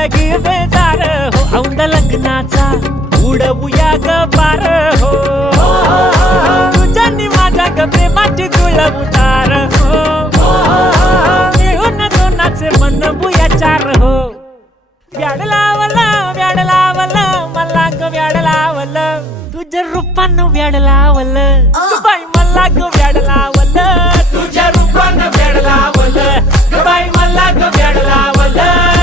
जिंदगी बेजार हो औंध लग्नाचा उडवूया ग पार हो तुझ्यानी माझ्या ग प्रेमाची जुळव उतार हो मिळून दोनाचे बनवूया चार हो व्याड लावलं मला ग व्याड लावलं तुझ्या रूपानं व्याड लावलं बाई मला ग व्याड लावलं तुझ्या रूपानं व्याड लावलं बाई मला ग व्याड लावलं